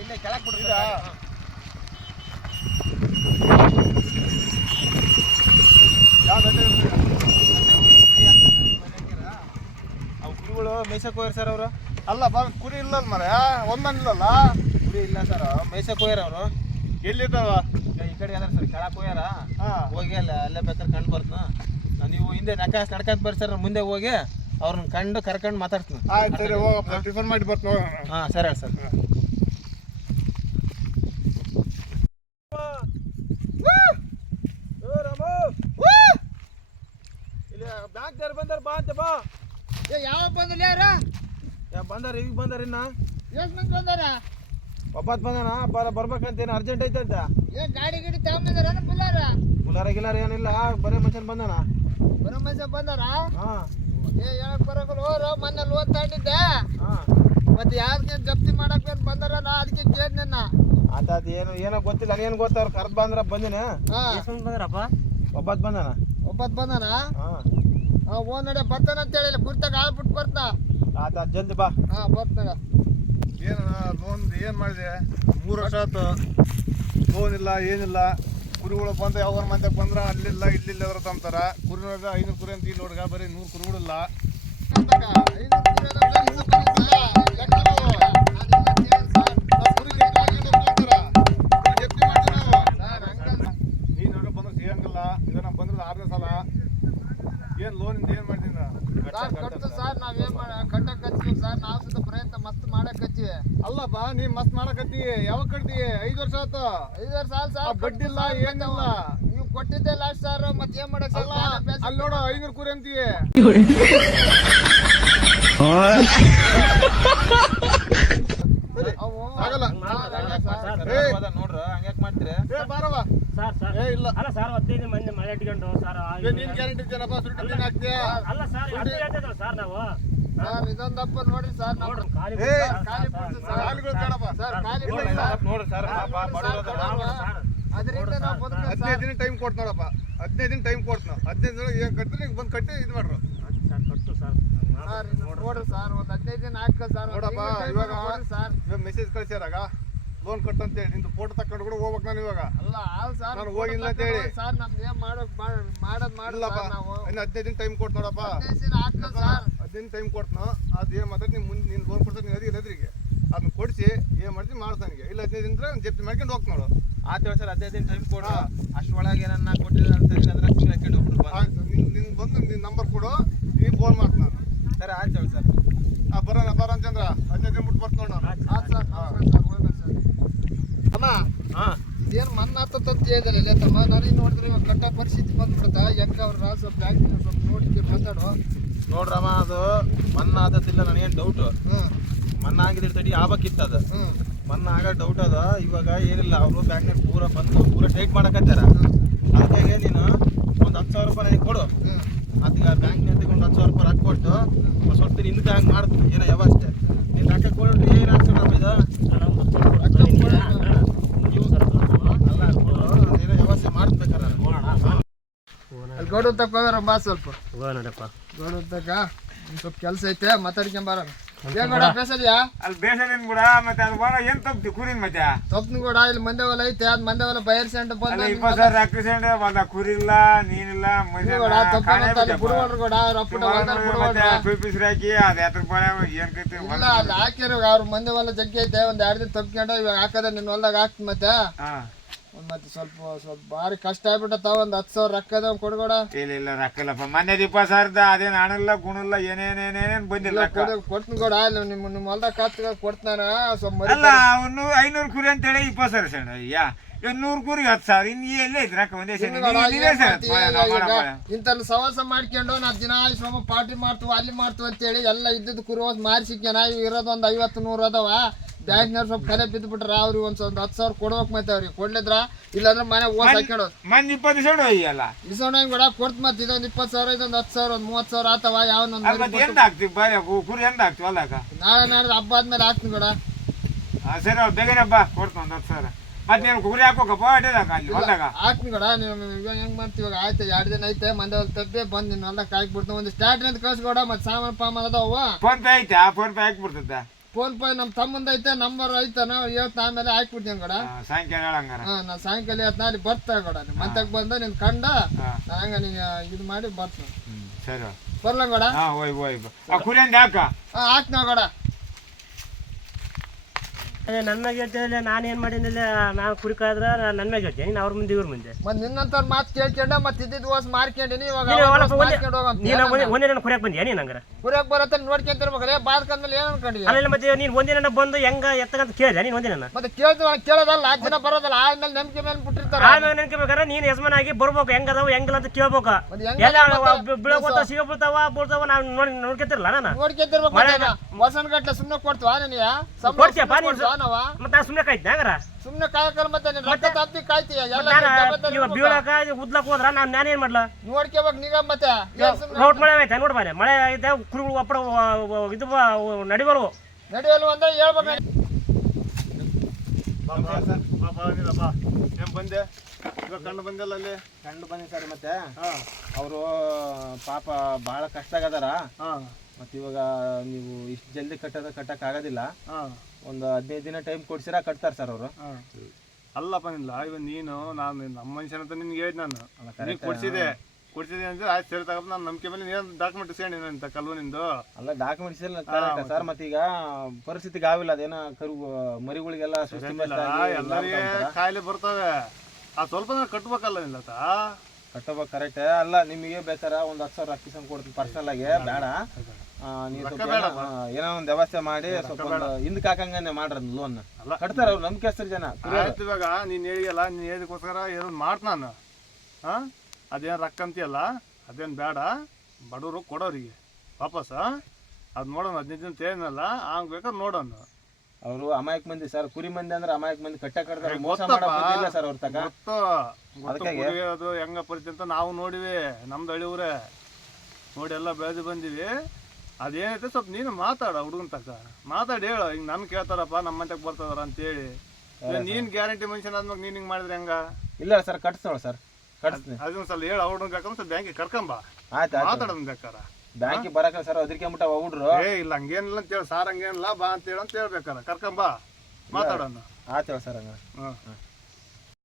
ಇಲ್ಲೇ ಕೆಳಗೆ ಬಿಡ್ರಿ ಅವು ಕುರಿಗಳು ಮೇಯ್ಸಕ್ಕೆ ಹೋಗ್ಯಾರ ಸರ್ ಅವರು. ಅಲ್ಲ ಕುರಿ ಇಲ್ಲಲ್ಲ ಮರ ಒಂದೊಂದಿಲ್ಲಲ್ಲ ಕುರಿ ಇಲ್ಲ ಸರ್, ಮೇಯ್ಸಕ್ಕೆ ಹೋಗ್ಯಾರ ಅವರು. ಎಲ್ಲಿದ್ದಾವ? ಈ ಕಡೆ ಅದಾರ ಸರ್, ಕೆಳಕ್ಕೆ ಹೋಗ್ಯಾರ. ಹೋಗಿ ಅಲ್ಲೇ ಬೇಕಾದ್ರೆ ಕಂಡು ಬರ್ತ. ನೀವು ಹಿಂದೆ ನಡ್ಕೊಂತ ಬರ್ರಿ ಸರ್, ಮುಂದೆ ಹೋಗಿ ಅವ್ರನ್ನ ಕಂಡು ಕರ್ಕೊಂಡು ಮಾತಾಡ್ತೀನಿ. ಆಯ್ತು ಸರಿ, ಹೋಗಪ್ಪ ಟಿಫನ್ ಮಾಡಿ ಬರ್ತೀನಿ. ಹಾಂ ಸರಿ ಹೇಳಿ ಸರ್. ಇಲ್ಲಿ ಬ್ಯಾಂಕ್ ಯಾರು ಬಂದಾರ ಬಾ ಅಂತ ಬಾ. ಯಾವ ಬಂದಿಲ್ಲ ಯಾರ ಬಂದಾರ, ಈಗ ಬಂದಾರ. ಇನ್ನ ಎಷ್ಟು ಮಂದಿ ಬಂದಾರ? ಒಬ್ಬತ್ತು ಬಂದಾನ, ಬರ್ಬೇಕಂತೇನು ಅರ್ಜೆಂಟ್ ಐತಂತ. ಗಾಡಿ ತಗೊಂಡಿದಾರ ಬುಲ್ಲಾರ? ಬುಲ್ಲಾರ ಗಿಲಾರ ಏನಿಲ್ಲ, ಬರೇ ಮನುಷ್ಯನ್ ಬಂದಾನ. ಬರೋ ಮನುಷ್ಯ ಬಂದಾರ? ಹಾಂ ಹೇಳಕ್ ಬರೋಕಲ್ಲ. ಹೋರ ಮೊನ್ನೆ ಲೋನ್ ತಗೊಂಡಿದ್ದೆ, ಹಾಂ ಮತ್ತೆ ಯಾರಿಗೆ ಜಪ್ತಿ ಮಾಡಕ್ ಬಂದಾರ, ನಾ ಅದಕ್ಕೆ ಕೇಳಿದ್ನ. ಆತಾದ ಏನೋ ಗೊತ್ತಿಲ್ಲ, ಏನು ಗೊತ್ತ. ಅವ್ರು ಕರ್ದು ಬಂದ್ರ ಬಂದಿನ. ಬಂದಾರಪ್ಪ? ಒಬ್ಬತ್ತು ಬಂದಾನ. ಒಬ್ಬತ್ತು ಬಂದಾನ? ಹಾಂ ಓ ನಡೆ ಬರ್ತಾನ ಅಂತ ಹೇಳಿ ಕುರ್ತಾಗ ಹಾಕ್ಬಿಟ್ಟು ಬರ್ತಾ. ಆತ ಜಲ್ದಿ ಬಾ. ಹಾಂ ಬರ್ತಾಗ. ಏನು ಲೋನ್ ಏನು ಮಾಡಿದೆ? 3 ವರ್ಷ ಆಯ್ತು, ಲೋನ್ ಇಲ್ಲ ಏನಿಲ್ಲ. ಕುರಿಗಳು ಬಂದು ಯಾವಾಗ ಮಂದ್ಯಾಗ ಬಂದ್ರೆ ಅಲ್ಲಿಲ್ಲ ಇಲ್ಲಿಲ್ಲ ಅದ್ರ ತಂತಾರ. ಕುರಿ ನೋಡ್ರೆ 500 ಕುರಿ ಅಂತ ಇಲ್ಲಿ ನೋಡ್ಗ ಬರೀ 100 ಕುರಿಗಳಿಲ್ಲ. ನೀನು ನೋಡ್ರೆ ಬಂದ್ರೆ ಸಿಗಂಗಿಲ್ಲ. ಈಗ ನಾವು ಬಂದ್ರೆ 6ನೇ ಸಲ. ಏನು ಲೋನಿಂದ ಏನು ಮಾಡ್ತೀನಿ? ಕಟ್ಟು ಸರ್, ನಾವೇನ್ ಕಟ್ಟಕ್ ಹಚ್ಚಿವಿ ಸರ್. ನಾವು ಸುತ್ತ ಪ್ರಯತ್ನ ಮಸ್ತ್ ಮಾಡಕ್ ಹಚ್ಚಿವಿ. ಅಲ್ಲಪ್ಪ, ನೀ ಮಸ್ತ್ ಮಾಡಕತ್ತಿ. ಯಾವಾಗ ಕಟ್ತಿ? 5 ವರ್ಷ ಆಯ್ತು. 5 ವರ್ಷ ಆಲ್ ಸರ್. ಬಡ್ಡಿ ಇಲ್ಲ ಏನಿಲ್ಲ. ನೀವು ಕೊಟ್ಟಿದ್ದೆ ಲಾಸ್ಟ್ ಸರ್, ಮತ್ತೆ ಏನ್ ಮಾಡಕ್ ಅಲ್ಲ ಅಲ್ಲಿ ನೋಡು 500 ಕುರಿ ಅಂತೀವಿ. ಆಗಲ್ಲ ನೋಡ್ರ ಹಂಗ್ಯಾಕ್ ಮಾಡ್ತೀರಿ? ಬಾರವ ಸರ್ ಏ ಇಲ್ಲ. ಅಲ್ಲ ಸರ್ 15 ಮಂದಿ ಮಳೆ ಇಟ್ಕೊಂಡು ಸರ್ ನೀನ್ ಗ್ಯಾರಂಟಿ ಇದ್ದೇನಪ್ಪ? ಸುಟ್ಟು ದಿನ ಹಾಕ್ತೀಯ? ಅಲ್ಲ ಸರ್ ಸರ್ ನಾವು ಸರ್ ಇದೊಂದಪ್ಪ ನೋಡ್ರಿ ಸರ್. ನೋಡ್ರಿ ಖಾಲಿ ಏ ಖಾಲಿ ಬಿಡ್ತು ಸರ್. ಕಾಲುಗಳು ಬೇಡಪ್ಪ. ಸರ್ ಖಾಲಿ ಬಿಡ್ತು ಸರ್. ನೋಡ್ರಿ ಸರ್, ಅದರಿಂದ ನಾವು ಬದುಕ 15 ದಿನ ಟೈಮ್ ಕೊಟ್ಟು ನೋಡಪ್ಪ. 15 ದಿನ ಟೈಮ್ ಕೊಡ್ತು. 15 ದಿನ ಏನು ಕಟ್ಟಿದ್ರೆ ಈಗ ಬಂದು ಕಟ್ಟಿ ಇದು ಮಾಡ್ರು. ಸರ್ ಕಟ್ಟು ಸರ್ ಸರ್ ನೋಡ್ರಿ ಸರ್, ಒಂದು 15 ದಿನ ಹಾಕ ಸರ್. ನೋಡಪ್ಪ, ಇವಾಗ ಮೆಸೇಜ್ ಕಳ್ಸ್ಯಾರಾಗ ಲೋನ್ ಕಟ್ಟು ಅಂತೇಳಿ ನಿಂದು ಫೋಟೋ ತಕೊಂಡು ಕೂಡ ಹೋಗ್ಬೇಕು ನಾನು ಇವಾಗ. ಅಲ್ಲ ಆಲ್ ಸರ್, ನಾನು ಹೋಗಿಲ್ಲ ಅಂತ ಹೇಳಿ ಸರ್ ನಮ್ದು ಏನ್ ಮಾಡೋದ್ ಇಲ್ಲಪ್ಪ. ನಾವು ಇನ್ನು 15 ದಿನ ಟೈಮ್ ಕೊಟ್ಟು ನೋಡಪ್ಪ. 15 ದಿನ ಹಾಕ ಸರ್. 15 ದಿನ ಟೈಮ್ ಕೊಡ್ತು. ಅದು ಏನು ಮಾತಾಡಿ ನೀನು ಮುಂದೆ ನೀನು ಲೋನ್ ಕೊಡ್ತಾರೆ ನೀನು ಎದುರಿಗೆ ಅದನ್ನ ಕೊಡಿಸಿ ಏನು ಮಾಡ್ತೀನಿ ಮಾಡ್ತಾನಿಗೆ. ಇಲ್ಲ 15 ದಿನ ಜಪ್ತಿ ಮಾಡ್ಕೊಂಡು ಹೋಗ್ತು ನೋಡು. ಆತ ಹೇಳಿ ಸರ್, 15 ದಿನ ಟೈಮ್ ಕೊಡು. ಅಷ್ಟೊಳಗೆ ಏನನ್ನ ಕೊಟ್ಟಿಲ್ಲ ಅಂತ ಹೇಳಿ ಅದನ್ನ ಕುರಿ ಹಾಕೊಂಡು ಹೋಗ್ಬಿಡ್ರು. ಆಯ್ತು, ನಿನ್ನ ಬಂದು ನಿನ್ನ ನಂಬರ್ ಕೊಡು, ನೀನು ಫೋನ್ ಮಾಡ್ತೀನಿ ನಾನು. ಸರಿ ಆಯ್ತು ಹೇಳಿ ಸರ್. ಬರೋಣ ಚಂದ್ರ. 15 ದಿನ ಬಿಟ್ಟು ಬರ್ತೀನಿ ನೋಡು ನಾನು. ಆತ್ ಸರ್, ಸರ್ ಹೋಗ್ಬೇಕು ಸರ್. ಅಮ್ಮ ಹಾಂ ಏನು ಮನ್ನ ಆತಂತ ಹೇಳಿದಲ್ಲ ತಮ್ಮ. ನನಗೆ ನೋಡಿದ್ರೆ ಇವಾಗ ಕಟ್ಟ ಪರಿಸ್ಥಿತಿ ಬಂದ್ಬಿಡ್ತಾ. ಹೆಂಗ ಅವ್ರ ಸ್ವಲ್ಪ ಬ್ಯಾಂಕ್ ಸ್ವಲ್ಪ ನೋಡಿ ಮಾತಾಡು. ನೋಡ್ರಮ್ಮ, ಅದು ಮನ್ನಾ ಆದತ್ತಿಲ್ಲ, ನನಗೇನು ಡೌಟು. ಮನ್ನಾ ಆಗಿದ್ರೆ ತಡಿ ಆಗ್ಬೇಕಿತ್ತು. ಅದು ಮನ್ನಾ ಆಗೋ ಡೌಟ್ ಅದ. ಇವಾಗ ಏನಿಲ್ಲ, ಅವರು ಬ್ಯಾಂಕ್ನಾಗ ಪೂರ ಟೈಟ್ ಮಾಡಕತ್ತಾರ. ಅದಕ್ಕಾಗಿ ನೀನು ಒಂದು 10,000 ರೂಪಾಯಿ ನನಗೆ ಕೊಡು. ಅದೀಗ ಬ್ಯಾಂಕ್ನಾಗ ಒಂದು 10,000 ರೂಪಾಯಿ ರೊಕ್ಕ ಕೊಟ್ಟು ಸ್ವಲ್ಪ ಹಿಂದಕ್ಕೆ ಹಂಗೆ ಮಾಡ್ತೀನಿ. ಏನೋ ಯಾವ ಅಷ್ಟೇ ನೀನು ರೊಕ್ಕ ಕೊಡ್ರಿ. ಏನು ಆಗ್ತದೆ ನಮ್ಮ ಇದು ಅಲ್ಲ ಏನೋ ವ್ಯವಸ್ಥೆ ಮಾಡ್ಬೇಕಾರೆ ಅಲ್ಲಿ ಗೋಡು ತಗೋರ ಬಾ ಸ್ವಲ್ಪ. ನೋಡಪ್ಪ ಗೋಡು ತಗ ಸ್ವಲ್ಪ ಕೆಲಸ ಐತೆ, ಮಾತಾಡ್ಕೊಂಬಾರ. ಏನ್ ಬೇಸರಿಯಾ? ಅಲ್ಲಿ ಬೇಸರಿನ ಕೂಡ ಮತ್ತೆ ಅದು ಬರ ಏನು ತಪ್ಪು ಕುರಿನ ಮತ್ತೆ ತಪ್ಪು ಕೂಡ ಇಲ್ಲಿ ಮಂದೆ ಹೊಲ ಐತೆ. ಅದ್ ಮಂದೆ ಹೊಲ ಬಯರ್ಸಂಡು ಬಂದ 20 ಸಾವಿರ ಹಾಕಿಸಂಡೆ ಬಂದ ಕುರಿ ಇಲ್ಲ ನೀನಿಲ್ಲ ಬಿಡುವಡ್ರು ಕೂಡ ರೊಪ್ಪಟ ಪಿಪಿಸ್ರಿ ಹಾಕಿ ಅದು ಎತ್ರ ಏನ್ ಕೈತಿ ಇಲ್ಲ. ಅಲ್ಲಿ ಹಾಕಿರೋ ಅವ್ರ ಮಂದೆ ಹೊಲ ಜಗ್ಗಿ ಐತೆ. ಒಂದ್ 2 ದಿನ ತಪ್ಕೊಂಡು ಇವಾಗ ಹಾಕದ ನಿನ್ನ ಹೊಲ್ದಾಗ ಹಾಕ್ತಿ. ಮತ್ತೆ ಮತ್ತೆ ಸ್ವಲ್ಪ ಭಾರಿ ಕಷ್ಟ ಆಗ್ಬಿಟ್ಟತಾವ. ಒಂದ್ 10,000 ರೊಕ್ಕದ ಕೊಡ್ಕೊಡ. ಇಲ್ಲ ರೊಕ್ಕಲ್ಲಪ್ಪ. ಮೊನ್ನೆ 20 ಸಾವಿರದ ಅದೇನು ಹಣಿಲ್ಲ ಗುಣಿಲ್ಲ ಏನೇನೇನೇನೇನ್ ಬಂದಿಲ್ಲ. ಕೊಡ್ತೀನಿ ಕೂಡ ನಿಮ್ಮ ಹೊಲ್ದಾಗ ಕಾತ್ ಕೊಡ್ತಾನ. ಅಲ್ಲ ಅವನು 500 ಕುರಿ ಅಂತ ಹೇಳಿ 20 ಸಾವಿರ ಸಣ್ಣ. ಅಯ್ಯ 100 ಕುರಿ 10,000 ಇನ್ನು ಎಲ್ಲ ಐತಿ ರೊಕ್ಕ ಒಂದೇ ಇಂತಲ್ಲಿ ಸವಾಸ ಮಾಡ್ಕೊಂಡು ನಾ ದಿನ ಶ್ರಮ ಪಾರ್ಟಿ ಮಾಡ್ತೀವಿ ಅಲ್ಲಿ ಮಾಡ್ತೀವಿ ಅಂತೇಳಿ ಎಲ್ಲ ಇದ್ದದ್ದು ಕುರಿ ಹೋದ್ ಮಾರಿಸಿಕ್ಯಾನ. ಇರೋದು ಒಂದು 50-100 ಅದಾವ. ಬ್ಯಾಂಕ್ನವ್ರು ಸ್ವಲ್ಪ ಕಲೆ ಬಿದ್ದು ಬಿಟ್ರ. ಅವ್ರಿಗೆ ಒಂದು 10,000 ಕೊಡ್ಬೇಕು. ಮತ್ತೆ ಅವ್ರಿಗೆ ಕೊಡ್ಲಿದ್ರ ಇಲ್ಲಾಂದ್ರೆ ಮನೆ ಓಸ್ ಹಾಕ್ಯಾಡೋದು. ಮಂದಿ 20 ಸಾವಿರ ಅಯ್ಯಲ್ಲ ಇಸೋಣ ಕೂಡ ಕೊಡ್ತ. ಮತ್ತೆ ಇದೊಂದು 20,000 ಇದೊಂದು 10,000 ಒಂದು 30,000 ಆತವ. ಯಾವನೊಂದು ಎಂತ ಹಾಕ್ತಿವಿ ಬರೀ ಕುರಿ ಎಂತ ಹಾಕ್ತಿವಿ ಅಲ್ಲಕ್ಕ. ನಾಳೆ ನಾಡ್ದು ಹಬ್ಬ ಆದ್ಮೇಲೆ ಹಾಕ್ತೀನಿ ಕೂಡ. ಸರಿ ಅವ್ರು ಬೇಗನೆ ಬಾ ಕೊಡ್ತು ಒಂದು 10,000. ಮತ್ತೆ ನೀನು ಕುರಿ ಹಾಕೋಕಪ್ಪ ಅಡ್ಡದಾಗ ಅಲ್ಲಿ ಹೊಲ್ದಾಗ ಹಾಕ್ತೀನಿ ಕೂಡ. ನೀವು ಇವಾಗ ಹೆಂಗ್ ಮಾಡ್ತೀವಿ? ಇವಾಗ ಆಯ್ತು 2 ದಿನ ಐತೆ ಮಂದೆ ಹೊಲ ತಪ್ಪೆ ಬಂದು ನಿನ್ನ ಹೊಲ್ದಾಗ ಹಾಕ್ಬಿಡ್ತೀನಿ. ಒಂದು ಸ್ಟಾರ್ಟ್ ಅಂತ ಕಳ್ಸ್ಕೊಡ. ಮತ್ತೆ ಸಾಮಾನು ಪಾಮಾನು ಅದಾವ. ಫೋನ್ ಪೇ ಐತೆ. ಫೋನ್ ಪೇ ಹಾಕ್ಬಿಡ್ತದ. ಫೋನ್ ಪೇ ನಮ್ಮ ತಮ್ಮಂದ ಐತೆ ನಂಬರ್ ಐತೆ ನಾವು ಹೇಳ್ತಾ ಆಮೇಲೆ ಹಾಕ್ಬಿಡ್ತೀನಿ ಗಡ. ಸಾಯಂಕಾಲ ಹೇಳಂಗಾರ. ನಾನು ಸಾಯಂಕಾಲ ಹೇಳ್ತಾ ಅಲ್ಲಿ ಬರ್ತಾ ಗಡ ಮಂತಕ್ಕೆ ಬಂದ ನೀನು ಕಂಡ ಹಂಗ ನೀನು ಇದು ಮಾಡಿ ಬರ್ತೀನಿ. ಸರಿ ಬರ್ಲ ಗಡ. ಕುರಿಯಂದ ಯಾಕ ಹಾಕ್ನ ಗಡ. ನನ್ನ ಮ್ಯಾಗ ಹೇಳ್ತಿಲ್ಲ, ನಾನು ಏನು ಮಾಡಿನಿಲ್ಲ, ನಾನು ಕುರಿ ಕಾದ್ರೆ ನನ್ನ ಮ್ಯಾಗ ಹೇಳ್ತೀನಿ, ನೀನು ಅವ್ರ ಮುಂದೆ ಇವ್ರ ಮುಂದೆ. ಮತ್ತೆ ನಿನ್ನಂತವ್ರ ಮಾತು ಕೇಳ್ಕೊಂಡ ಮತ್ತೆ ಇದ್ದಿದ್ದು ವಾಸ ಮಾರ್ಕೊಂಡಿನಿ. ಇವಾಗ ಒಂದೇ ನನ್ನ ಕುರಿಯಕ್ಕೆ ಬಂದ್ಯಾ ನೀನು ಹಂಗಾರೆ? ಕುರಿಯಕ್ಕೆ ಬರತ್ತ ನೋಡ್ಕೊಂತಿರ್ಬೇಕಲ್ಲ ಬಾದ್ಕಂದ್ಮೇಲೆ ಏನು ಅನ್ಕೊಂಡಿದ್ಯ? ಆಮೇಲೆ ಮತ್ತೆ ನೀನು ಒಂದಿನ ಬಂದು ಹೆಂಗ ಎತ್ತಕಂತ ಕೇಳಿದೆ ನೀನು ಒಂದಿನ. ಮತ್ತೆ ಕೇಳೋದಲ್ಲ ಜನ ಬರೋದಲ್ಲ, ಆದ್ಮೇಲೆ ನಂಬಿಕೆ ಮೇಲೆ ಬಿಟ್ಟಿರ್ತಾರ. ಆಮೇಲೆ ನೆನ್ಕೋಬೇಕಾದ್ರೆ ನೀನು ಯಜಮಾನಾಗಿ ಬರ್ಬೇಕು, ಹೆಂಗದಾವ ಹೆಂಗಿಲ್ಲ ಅಂತ ಕೇಳ್ಬೇಕು. ಎಲ್ಲ ಬೀಳೋತ ಸಿಗ ಬೀಳ್ತಾವ ನಾವು ನೋಡ್ಕೊತಿರಲ್ಲ. ನಾನು ನೋಡ್ಕೊಂತಿರ್ಬೇಕು. ಹೊಸನ್ ಗಟ್ಲೆ ಸುಮ್ಮನೆ ಕೊಡ್ತೀವ ನೀನು? ಕೊಡ್ತೀಯಪ್ಪ ನೀನು? ಮತ್ತೆ ನಾನು ಸುಮ್ಮನೆ ಕಾಯ್ತೀನಿ ಹಂಗಾರ? ಸುಮ್ಮನೆ ಕಾಯಕಲ್ಲ ಮತ್ತೆ ನೀನು ರಕ್ತ ತಪ್ಪಿ ಕಾಯ್ತೀಯ. ಇವಾಗ ಬೀಳಕ ಉದ್ಲಕ್ ಹೋದ್ರ ನಾನೇನ್ ಮಾಡ್ಲ? ನೋಡ್ಕೋಬೇಕು ನೀಗ ಮತ್ತೆ. ನೋಟ್ ಮಳೆ ಐತೆ ನೋಡ್ ಬಾನೆ, ಮಳೆ ಐತೆ, ಕುರಿಗಳು ಒಪ್ಪಡ ಇದು ನಡಿಬರು ನಡೆಯಲು ಅಂದ್ರೆ ಹೇಳ್ಬೇಕು. ಏನ್ ಬಂದೆ ಇವಾಗ ಕಂಡು ಬಂದಿಲ್ಲ ಅಲ್ಲಿ? ಕಂಡು ಬಂದಿ ಸರ್. ಮತ್ತೆ ಅವರು ಪಾಪ ಬಹಳ ಕಷ್ಟ ಆಗದಾರ. ಮತ್ತೆ ಇವಾಗ ನೀವು ಇಷ್ಟು ಜಲ್ದಿ ಕಟ್ಟಕ್ ಆಗೋದಿಲ್ಲ. ಒಂದು 15 ದಿನ ಟೈಮ್ ಕೊಡ್ಸಿರ ಕಟ್ತಾರೆ ಸರ್ ಅವರು. ಅಲ್ಲಪ್ಪ ನಿಲ್ಲ ಇವ ನೀನು ನಾನು ನಮ್ಮ ಮನುಷ್ಯನ ಅಂತ ನಿನ್ಗೆ ಹೇಳಿದ್ ನಾನು ನೀನು ಕೊಡ್ಸಿದೆ ಅಂದ್ರೆ ಆಯ್ತು ಸರಿ ತಗಪ್ಪ. ನಾನು ನಂಬಿಕೆ ಮೇಲೆ ನೀನು ಡಾಕ್ಯುಮೆಂಟ್ ಇಸ್ಕೊಂಡು ಅಂತ ಕಲ್ವ ನಿಂದು. ಅಲ್ಲ ಡಾಕ್ಯುಮೆಂಟ್ಸ್ ಎಲ್ಲ ಕರೆಕ್ಟ್ ಸರ್. ಮತ್ತೆ ಈಗ ಪರಿಸ್ಥಿತಿಗೆ ಆಗಿಲ್ಲ ಅದೇನೋ ಕರು ಮರಿಗಳಿಗೆಲ್ಲ ಎಲ್ಲರಿಗೆ ಕಾಯಿಲೆ ಬರ್ತವೆ. ಆ ಸ್ವಲ್ಪ ಕಟ್ಬೇಕಲ್ಲ ನಿಲ್ಲತ್ತ ಕಟ್ಟಬೇಕು ಕರೆಕ್ಟ್. ಅಲ್ಲ ನಿಮಗೆ ಬೇಕಾರೆ ಒಂದು 10,000 ಹಾಕಿಸ್ಕೊಂಡು ಕೊಡ್ತೀನಿ ಪರ್ಸನಲ್ ಆಗಿ. ಬೇಡ ನೀವು ಏನೋ ಒಂದು ವ್ಯವಸ್ಥೆ ಮಾಡಿ ಸ್ವಲ್ಪ ಹಿಂದಕ್ಕೆ ಹಾಕಂಗನೆ ಮಾಡ್ರಿ ಲೋನ್. ಕಟ್ತಾರ ಅವ್ರು ನಂಬಿಕೆ ಹೆಸರು ಜನ. ಇವಾಗ ನೀನ್ ಹೇಳಿಯಲ್ಲ, ನೀನ್ ಹೇಳಿದಕ್ಕೋಸ್ಕರ ಏನೋ ಮಾಡ್ತ ನಾನು. ಅದೇನು ರೊಕ್ಕ ಅಂತೀಯಲ್ಲ ಅದೇನು ಬೇಡ, ಬಡವರು ಕೊಡೋರಿಗೆ ವಾಪಸ್ ಅದು ನೋಡೋಣ. 15 ದಿನ ತೇನಲ್ಲ ಹಂಗೆ ಬೇಕಾದ್ರೆ ನೋಡೋಣ. ಅವರು ಅಮಾಯಕ್ ಮಂದಿ ಸರ್. ಕುರಿ ಮಂದಿ ಅಂದ್ರೆ ಅಮಾಯಕ್ ಮಂದಿ ಕಟ್ಟ ಕಟ್ತಾರೆ, ಮೋಸ ಮಾಡೋದಿಲ್ಲ ಸರ್ ಅವ್ರ ತಗ. ಅದು ಹೆಂಗ ಪರಿಸ್ಥಿತಿ ಅಂತ ನಾವು ನೋಡಿವಿ. ನಮ್ದು ಹಳ್ಳಿವ್ರೆ ನೋಡಿ ಎಲ್ಲ ಬೆಳೆದು ಬಂದಿವಿ. ಅದೇನೈತೆ ಸ್ವಲ್ಪ ನೀನು ಮಾತಾಡ ಹುಡುಗನ ತಕ್ಕ ಮಾತಾಡಿ ಹೇಳು, ಹಿಂಗೆ ನನ್ ಕೇಳ್ತಾರಪ್ಪ ನಮ್ಮ ಮನೆಗೆ ಬರ್ತದಾರ ಅಂತೇಳಿ. ನೀನ್ ಗ್ಯಾರಂಟಿ ಮನುಷ್ಯನ ಆದ್ಮೇಲೆ ನೀನ್ ಹಿಂಗೆ ಮಾಡಿದ್ರೆ ಹೆಂಗ? ಇಲ್ಲ ಸರ್ ಕಟ್ಸ್ತೇವೆ ಸರ್, ಕಟ್ಸ್ತೀನಿ. ಅದನ್ನ ಸ್ವಲ್ಪ ಹೇಳು ಹುಡುಗ ಬೇಕಂದ್ರೆ ಸ್ವಲ್ಪ ಬ್ಯಾಂಕಿಗೆ ಕರ್ಕೊಂಬ. ಆಯ್ತು ಮಾತಾಡೋದು ಬೇಕಾರೆ ಬ್ಯಾಂಕಿಗೆ ಬರಕ ಸರ್ ಅದ್ರಕ್ಕೆಂಬಿಟ್ಟ ಹುಡ್ರು. ಇಲ್ಲ ಹಂಗೇನಿಲ್ಲ ಅಂತ ಹೇಳಿ ಸಾರ್, ಹಂಗೇನಿಲ್ಲ ಬಾ ಅಂತ ಹೇಳಿ ಅಂತ ಹೇಳ್ಬೇಕಾರ ಕರ್ಕೊಂಬ ಮಾತಾಡೋಣ. ಆಯ್ತು ಸರ್ ಹಂಗ.